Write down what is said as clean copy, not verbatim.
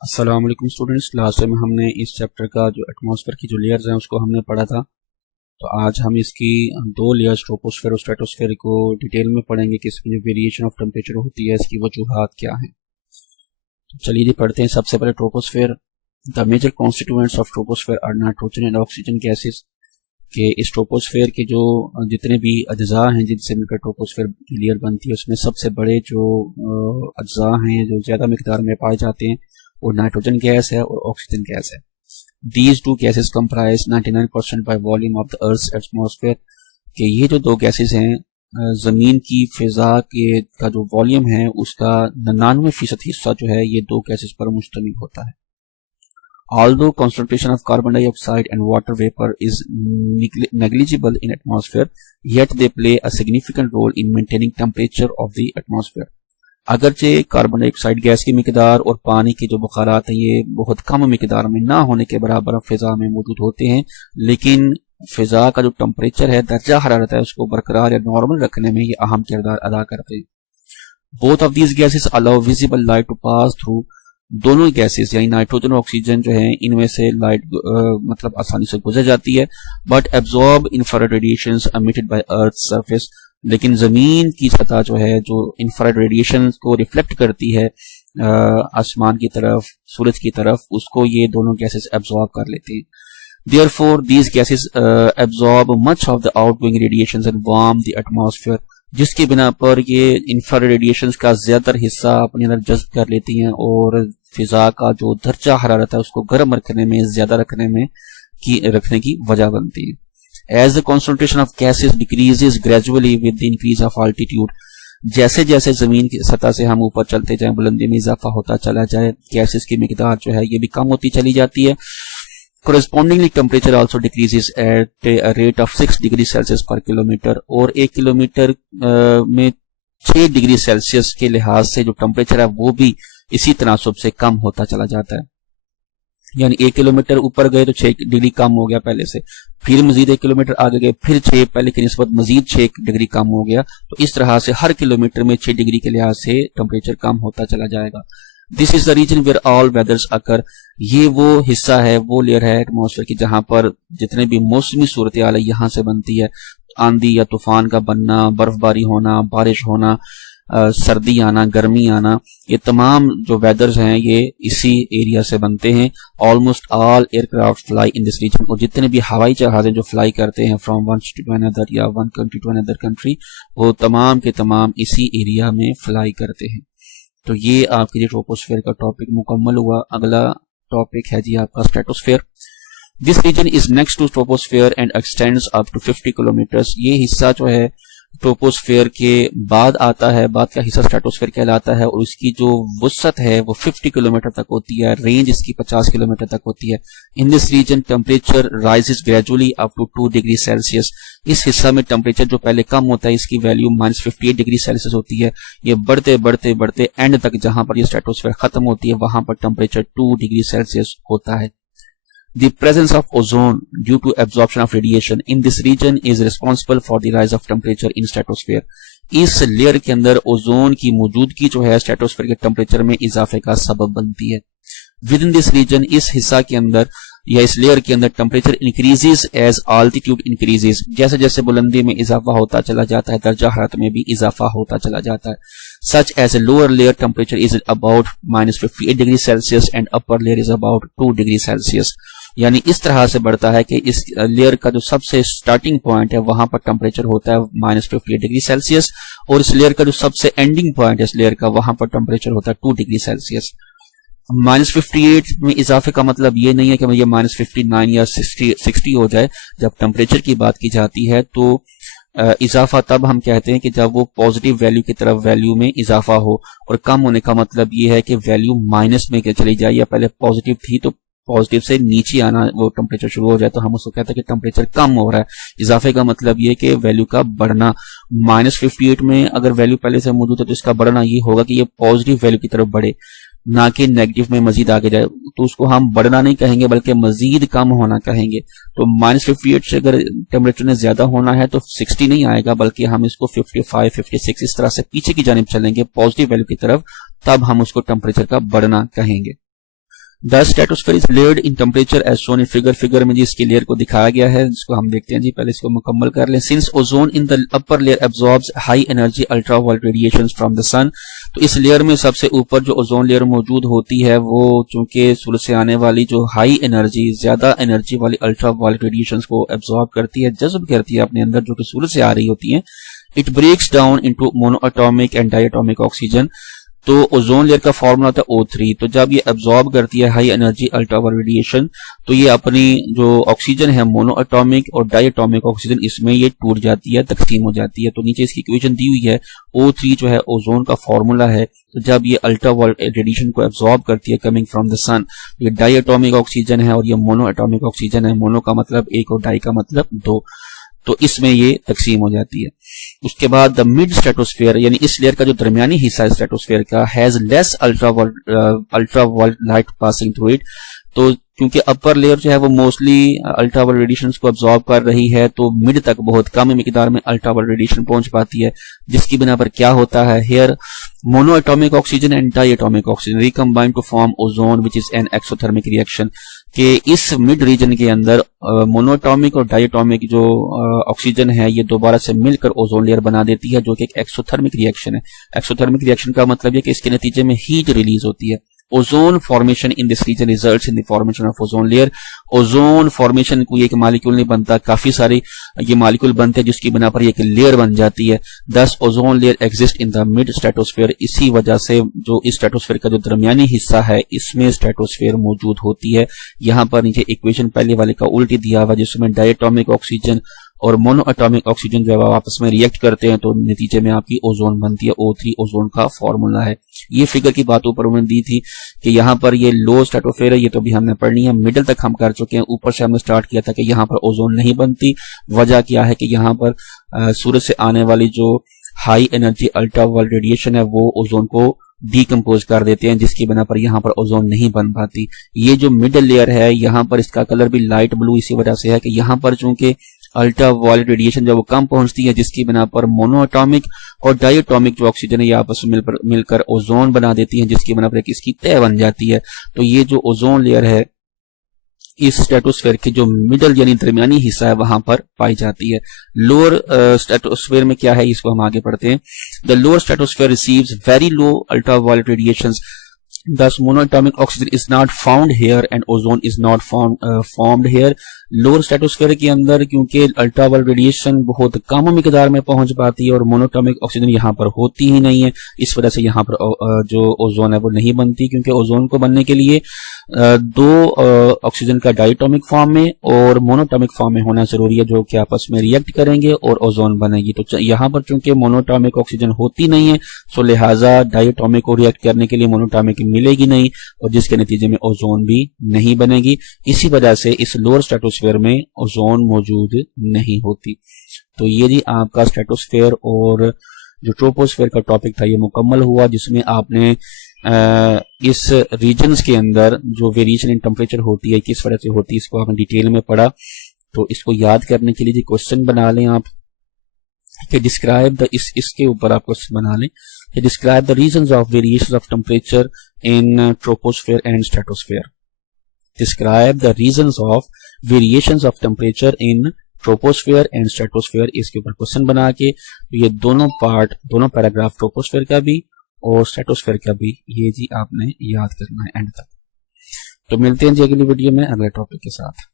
अस्सलाम वालेकुम students. Last में हमने इस चैप्टर का जो एटमॉस्फेयर की जो लेयर्स हैं उसको हमने पढ़ा था। तो आज हम इसकी दो लेयर्स ट्रोपोस्फेयर और स्ट्रेटोस्फेयर को डिटेल में पढ़ेंगे कि इसमें जो वेरिएशन ऑफ टेम्परेचर होती है इसकी वजूहात क्या हैं। तो चलिए जी पढ़ते हैं। सबसे पहले troposphere. The major constituents of troposphere are nitrogen and oxygen gases. के इस ट्रोपोस्फेयर के जो जितने भी अज्जा हैं जिनसे मिलकर ट्रोपोस्फेयर की लेयर बनती है उसमें सबसे बड़े जो अज्जा हैं जो ज़्यादा मिकदार में पाए जाते हैं वो नाइट्रोजन गैस है और ऑक्सीजन गैस है। These two gases comprise 99% by volume of the Earth's atmosphere। कि ये जो दो गैसेस हैं जमीन की फिजा के का जो वॉल्यूम है उसका 99% हिस्सा जो है ये दो गैसेस पर मुश्तमिल होता है। Although concentration of carbon dioxide and water vapor is negligible in atmosphere, yet they play a significant role in maintaining temperature of the atmosphere। अगरचे कार्बन डाइऑक्साइड गैस की मिकदार और पानी के जो बुखारात हैं ये बहुत कम मिकदार में ना होने के बराबर फिजा में मौजूद होते हैं, लेकिन फिजा का जो टेम्परेचर है दर्जा हरारत है उसको बरकरार या नॉर्मल रखने में ये अहम किरदार अदा करते हैं। Both of these gases allow visible light to pass through. दोनों गैसेस यानी नाइट्रोजन और ऑक्सीजन जो है इनमें से लाइट मतलब आसानी से गुजर जाती है, but absorb infrared radiations emitted by earth surface. लेकिन जमीन की सतह जो है जो इंफ्रारेड रेडिएशन को रिफ्लेक्ट करती है आसमान की तरफ सूरज की तरफ उसको ये दोनों गैसेस एब्जॉर्ब कर लेते हैं। Therefore, these gases absorb much of the outgoing radiations and warm the atmosphere। जिसकी बिना पर ये इंफ्रारेड रेडिएशंस का ज्यादातर हिस्सा अपने अंदर जज्ब कर लेती हैं और फिजा का जो दर्जा हरारत है उसको गर्म रखने में ज्यादा रखने की वजह बनती है। As the concentration of gases decreases gradually with the increase of altitude। जैसे जैसे जमीन की सतह से हम ऊपर चलते जाएं बुलंदी में इजाफा होता चला जाए गैसेस की मिकदार जो है ये भी कम होती चली जाती है। Correspondingly temperature also decreases at a rate of 6 degree Celsius पर किलोमीटर और 1 किलोमीटर में 6 डिग्री सेल्सियस के लिहाज से जो टेम्परेचर है वो भी इसी तनासब से कम होता चला जाता है। यानी 1 किलोमीटर ऊपर गए तो 6 डिग्री कम हो गया पहले से, फिर मजीद 1 किलोमीटर आगे गए फिर 6 पहले की निस्बत मजीद 6 डिग्री कम हो गया। तो इस तरह से हर किलोमीटर में 6 डिग्री के लिहाज से टेम्परेचर कम होता चला जाएगा। This is the reason where all weathers occur. ये वो हिस्सा है वो लेयर है एटमॉस्फेयर की जहां पर जितने भी मौसमी सूरत हाल है यहाँ से बनती है। आंधी या तूफान का बनना, बर्फबारी होना, बारिश होना, सर्दी आना, गर्मी आना, ये तमाम जो वेदर्स हैं ये इसी एरिया से बनते हैं। Almost all aircraft fly in this region. और जितने भी हवाई जहाजें जो फ्लाई करते हैं फ्रॉम वन टू अनदर या one country to another country वो तमाम के तमाम इसी एरिया में फ्लाई करते हैं। तो ये आपके लिए ट्रोपोस्फेयर का टॉपिक मुकम्मल हुआ। अगला टॉपिक है जी आपका stratosphere. This region is next to troposphere and extends up to 50 kilometres. ये हिस्सा जो है ट्रोपोस्फेयर के बाद आता है, बाद का हिस्सा स्ट्रेटोस्फेयर कहलाता है और इसकी जो वुसअत है वो 50 किलोमीटर तक होती है, रेंज इसकी 50 किलोमीटर तक होती है। In this region temperature rises gradually up to 2 degree Celsius. इस हिस्सा में टेम्परेचर जो पहले कम होता है इसकी वैल्यू -58 डिग्री सेल्सियस होती है। ये बढ़ते बढ़ते बढ़ते एंड तक जहां पर ये स्ट्रेटोस्फेयर खत्म होती है वहां पर टेम्परेचर 2 डिग्री सेल्सियस होता है। The presence of ozone due to absorption of radiation in this region is responsible for the rise of temperature in stratosphere। इस लेयर के अंदर ओजोन की मौजूदगी जो है स्ट्रेटोस्फेयर के टेम्परेचर में इजाफे का सबब बनती है। विद इन दिस रीजन इस हिस्सा के अंदर या इस लेयर के अंदर temperature increases as altitude increases. जैसे जैसे बुलंदी में इजाफा होता चला जाता है दर्जा हरारत में भी इजाफा होता चला जाता है। Such as a lower layer temperature is about -58 degree Celsius and upper layer is about 2 degree Celsius. यानी इस तरह से बढ़ता है कि इस लेयर का जो सबसे स्टार्टिंग पॉइंट है वहां पर टेम्परेचर होता है -58 डिग्री सेल्सियस और इस लेयर का जो सबसे एंडिंग पॉइंट है इस लेयर का वहां पर टेम्परेचर होता है 2 डिग्री सेल्सियस। -58 में इजाफे का मतलब ये नहीं है कि ये -59 या 60 हो जाए। जब टेम्परेचर की बात की जाती है तो इजाफा तब हम कहते हैं कि जब वो पॉजिटिव वैल्यू की तरफ वैल्यू में इजाफा हो, और कम होने का मतलब ये है कि वैल्यू माइनस में चली जाए या पहले पॉजिटिव थी तो पॉजिटिव से नीचे आना वो टेम्परेचर शुरू हो जाए तो हम उसको कहते हैं कि टेम्परेचर कम हो रहा है। इजाफे का मतलब ये कि वैल्यू का बढ़ना। -58 में अगर वैल्यू पहले से मौजूद है तो इसका बढ़ना ये होगा कि ये पॉजिटिव वैल्यू की तरफ बढ़े, ना कि नेगेटिव में मजीद आगे जाए। तो उसको हम बढ़ना नहीं कहेंगे बल्कि मजीद कम होना कहेंगे। तो -58 से अगर टेम्परेचर ने ज्यादा होना है तो 60 नहीं आएगा बल्कि हम इसको 55, 56 इस तरह से पीछे की जानिब चलेंगे पॉजिटिव वैल्यू की तरफ, तब हम उसको टेम्परेचर का बढ़ना कहेंगे। The stratosphere is layered in temperature as shown in figure में जी इसकी लेयर को दिखाया गया है, जिसको हम देखते हैं जी। पहले इसको मुकम्मल कर लें। Since ozone in the upper layer absorbs high energy ultraviolet radiations from the sun, तो इस लेयर में सबसे ऊपर जो ओजोन लेयर मौजूद होती है वो चूंकि सूरज से आने वाली जो हाई एनर्जी, ज्यादा एनर्जी वाली अल्ट्रावायलेट रेडिएशंस को एब्जॉर्ब करती है, जज्ब करती है अपने अंदर, जो कि सूरज से आ रही होती है। It breaks down into monoatomic and diatomic oxygen, तो ओजोन लेयर का फॉर्मूला होता है O3। तो जब ये एब्जॉर्ब करती है हाई एनर्जी अल्ट्रावायलेट रेडिएशन, तो ये अपनी जो ऑक्सीजन है मोनोएटॉमिक और डायटॉमिक ऑक्सीजन, इसमें ये टूट जाती है, तकसीम हो जाती है। तो नीचे इसकी इक्वेशन दी हुई है। O3 जो है ओजोन का फॉर्मूला है। तो जब ये अल्ट्रावायलेट रेडिएशन को एब्जॉर्ब करती है कमिंग फ्रॉम द सन, ये डायटॉमिक ऑक्सीजन है और ये मोनोएटॉमिक ऑक्सीजन है। मोनो का मतलब एक और डाई का मतलब दो, तो इसमें ये तकसीम हो जाती है। उसके बाद द मिड स्ट्रेटोस्फीयर, यानी इस लेयर का जो दरमियानी हिस्सा है स्ट्रेटोस्फीयर का, has less ultraviolet light passing through it. तो क्योंकि अपर लेयर जो है वो मोस्टली अल्ट्रावायलेट रेडिएशन को अब्सॉर्ब कर रही है, तो मिड तक बहुत कम मिकदार में अल्ट्रावायलेट रेडिएशन पहुंच पाती है, जिसकी बिना पर क्या होता है, here monoatomic oxygen and diatomic oxygen recombine to form ozone which is an exothermic reaction, कि इस मिड रीजन के अंदर मोनोएटॉमिक और डायटॉमिक जो ऑक्सीजन है ये दोबारा से मिलकर ओजोन लेयर बना देती है, जो कि एक एक्सोथर्मिक रिएक्शन है। एक्सोथर्मिक रिएक्शन का मतलब है कि इसके नतीजे में हीट रिलीज होती है। Ozone formation in this region results in the formation of ozone layer. Ozone formation कोई एक मालिक्यूल नहीं बनता, काफी सारे ये मालिक्यूल बनते हैं, जिसकी बिना पर एक लेयर बन जाती है। दस ozone layer exist in the mid stratosphere. इसी वजह से जो इस स्ट्रेटोस्फीयर का जो दरमियानी हिस्सा है इसमें स्ट्रेटोस्फीयर मौजूद होती है। यहाँ पर नीचे इक्वेशन पहले वाले का उल्टी दिया हुआ, जिसमें डायटॉमिक ऑक्सीजन और मोनोएटॉमिक ऑक्सीजन जो है आपस में रिएक्ट करते हैं, तो नतीजे में आपकी ओजोन बनती है। O3 ओजोन का फॉर्मूला है। ये फिगर की बात ऊपर उन्होंने दी थी कि यहाँ पर ये लो स्ट्रेटोस्फीयर है, ये तो भी हमने पढ़नी है, मिडिल तक हम कर चुके हैं। ऊपर से हमने स्टार्ट किया था कि यहाँ पर ओजोन नहीं बनती। वजह क्या है कि यहाँ पर सूरज से आने वाली जो हाई एनर्जी अल्ट्रावायलेट रेडिएशन है वो ओजोन को डीकम्पोज कर देते हैं, जिसकी बना पर यहाँ पर ओजोन नहीं बन पाती। ये जो मिडिल लेयर है यहाँ पर इसका कलर भी लाइट ब्लू इसी वजह से है कि यहाँ पर चूंकि अल्ट्रावायलेट रेडिएशन जब वो कम पहुंचती है, जिसकी बिना पर मोनोएटॉमिक और डायटॉमिक जो ऑक्सीजन है ये आपस में मिलकर ओजोन बना देती है, जिसकी बना पर इसकी तय बन जाती है। तो ये जो ओजोन लेयर है इस स्ट्रेटोस्फीयर के जो मिडल यानी दरमियानी हिस्सा है वहां पर पाई जाती है। लोअर स्ट्रेटोस्फीयर में क्या है, इसको हम आगे पढ़ते हैं। The lower stratosphere receives very low ultraviolet radiations, thus monatomic oxygen is not found here and ozone is not formed here। Lower stratosphere के अंदर क्योंकि अल्ट्रावायलेट रेडिएशन बहुत कम मिकदार में पहुंच पाती है और मोनोटॉमिक ऑक्सीजन यहाँ पर होती ही नहीं है, इस वजह से यहाँ पर जो ओजोन है वो नहीं बनती। क्योंकि ओजोन को बनने के लिए दो ऑक्सीजन का डायटोमिक फॉर्म में और मोनोटॉमिक फॉर्म में होना जरूरी है, जो कि आपस में रिएक्ट करेंगे और ओजोन बनेगी। तो यहाँ पर चूंकि मोनोटॉमिक ऑक्सीजन होती नहीं है, सो लिहाजा डायटोमिक को रिएक्ट करने के लिए मोनोटॉमिक मिलेगी नहीं, और जिसके नतीजे में ओजोन भी नहीं बनेगी। इसी वजह से इस लोअर स्ट्रेटोस्फीयर में ओजोन मौजूद नहीं होती। तो ये जी आपका स्ट्रेटोस्फीयर और जो ट्रोपोस्फीयर का टॉपिक था ये मुकम्मल हुआ, जिसमें आपने इस रीजन्स के अंदर जो वेरिएशन इन टेम्परेचर होती है किस वजह से होती है इसको आपने डिटेल में पढ़ा। तो इसको याद करने के लिए जी क्वेश्चन बना लें आप कि डिस्क्राइब द इसके ऊपर आप क्वेश्चन बना लें कि describe the reasons of variation of temperature in troposphere and stratosphere. Describe the reasons of variations of temperature in troposphere and stratosphere. इसके ऊपर क्वेश्चन बना के ये दोनों पैराग्राफ ट्रोपोस्फीयर का भी और स्ट्रेटोस्फीयर का भी ये जी आपने याद करना है एंड तक। तो मिलते हैं जी अगली वीडियो में अगले टॉपिक के साथ।